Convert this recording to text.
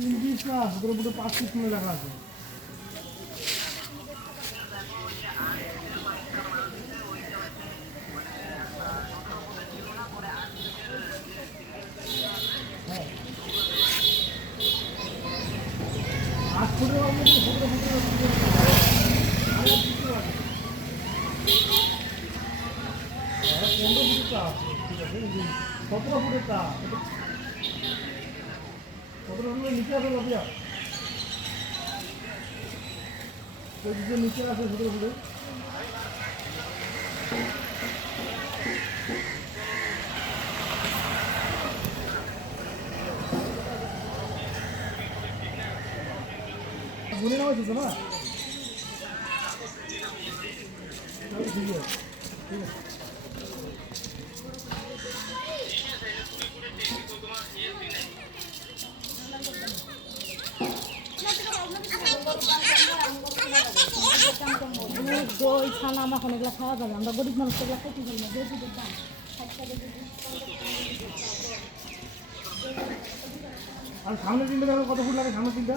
তিন পিস না ওগুলো পুরো 5 পিস করে রাখা আছে। আট ফুটের মধ্যে 17 ফুটের 15 ফুটের টা আছে, ঠিক আছে 17 ফুটের টা 17 ফুটের নিচে আছে লবিয়া ওই যে নিচে আছে 17 ফুটের গুনে নেওয়া হয়েছে না? ঠিক আছে ঠিক আছে। দই ছানা মাখন এগুলো খাওয়া যাবে, আমরা গরিব মানুষ এগুলো খাইতে পারি না। আর সামনে তিনটা কত ফুট লাগে? সামনে তিনটা